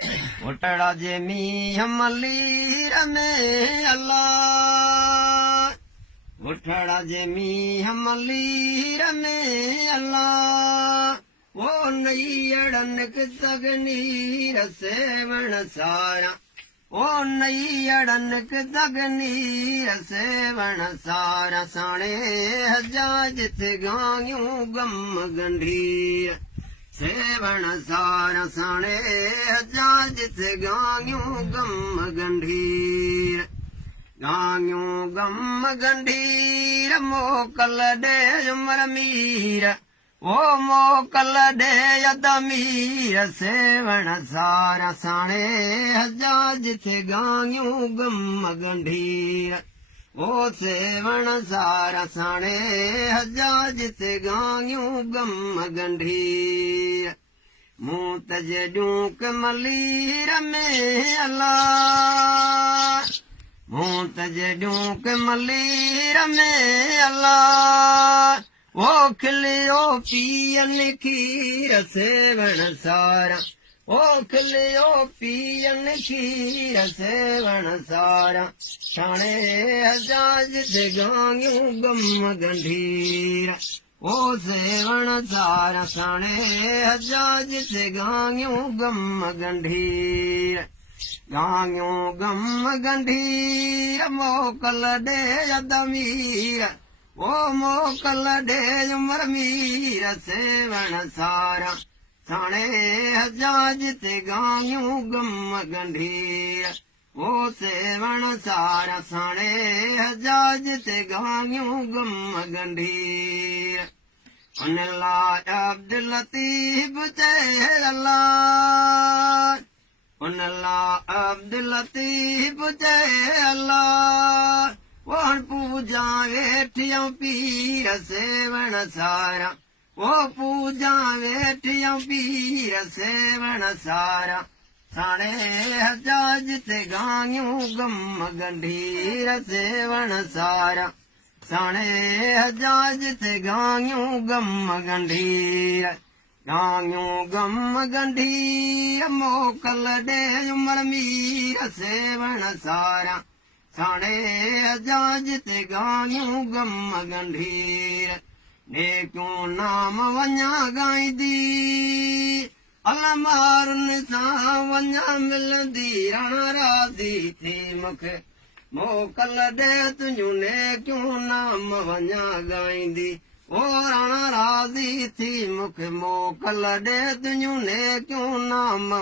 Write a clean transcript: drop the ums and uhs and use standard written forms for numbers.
उठड़ा जे मींहं मलीर में अल्लाह उठड़ा जे मींहं मलीर में अल्लाह वो नैयड़न तगनीर सेवण सारा ओ नैयड़न तगनीर सेवण सारा साणे हजाज थे गायूं गम गंढीर सेवण सारा साणे हजाज थे गायूं गम गंढीर गायूं गम गंढीर मोकल दे उमर मीर ओ मोकल दे यदमीर सेवण सारा साणे हजाज थे गायूं गम गंढीर ओ सेवण सारा साणे हजाज थे गायूं गम गंढीर मूं तजे ॾूक मलीर में अल्लाह मूं तजे ॾूक मलीर में अल्लाह वो खिलियो पियन खीर सेवण सारा ओ खिलियो पियन खीर सेवण सारा साणे हजाज थे गायूं गम गंढीर ओ सेवण सारा साणे हजाज थे गायूं गम गंढीर गायूं गम गंढीर मोकल दे यदमीर ओ मोकल दे उमर मीर सेवण सारा साणे हजाज थे गायूं गम गंढीर ओ सेवण सारा साणे हजाज थे गायूं गम गंढीर उन लाइ अब्दुल लतीफ चए अल्लाह उन लाइ अब्दुल लतीफ चए अल्लाह वण पूजा वेठियों पीर सेवण सारा ओ पूजा वेठियों पीर सेवण सारा साणे हजाज थे गायूं गम गंढीर सेवण सारा साणे हजाज थे गायूं गम गंढीर गायूं गम गंढीर मोकल दे उमर मीर सेवण सारा साणे हजाज थे गायूं गम गंढीर नेकियूं नाम वञा गाईंदी अलमारुन सां वञा मिलंदी रण राज़ी थी मूंखे मोकल दे तुंहिंजूं नेकियूं नाम वञा गाईंदी ओ रण राज़ी थी मूंखे मोकल दे तुंहिंजूं नेकियूं नाम